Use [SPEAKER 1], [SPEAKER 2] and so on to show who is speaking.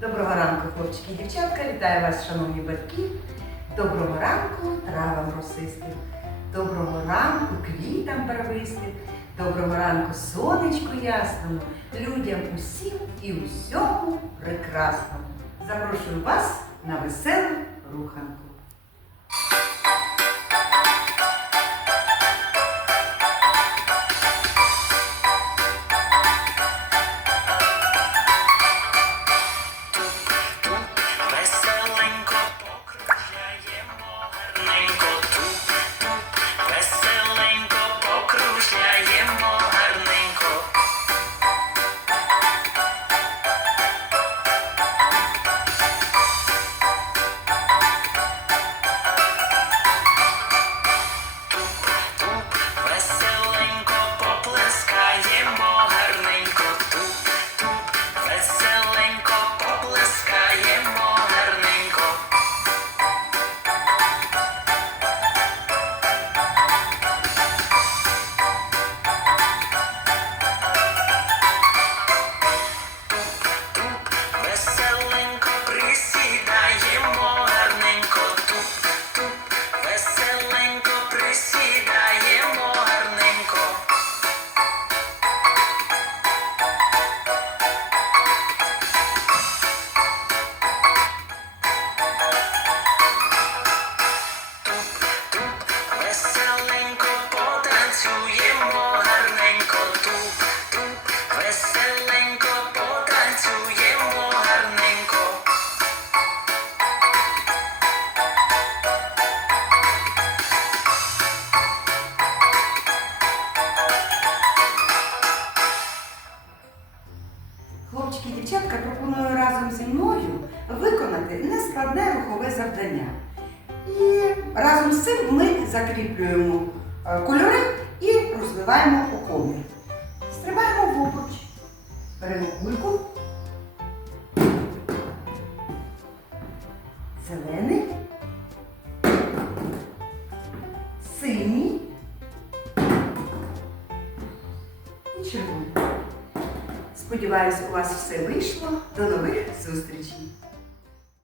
[SPEAKER 1] Доброго ранку, хлопчики і дівчатка. Вітаю вас, шановні батьки. Доброго ранку травам росистим. Доброго ранку квітам барвистим. Доброго ранку сонечку ясному, людям усім і усьому прекрасному. Запрошую вас на веселу руханку. Хлопчики і дівчатка пропоную разом зі мною виконати нескладне рухове завдання. І разом з цим ми закріплюємо е, кольори і розливаємо у комір. Стрибаємо в обруч. Беремо кульку. Зелений. Синій. І червоний. Сподіваюсь, у вас все вийшло. До нових зустрічей!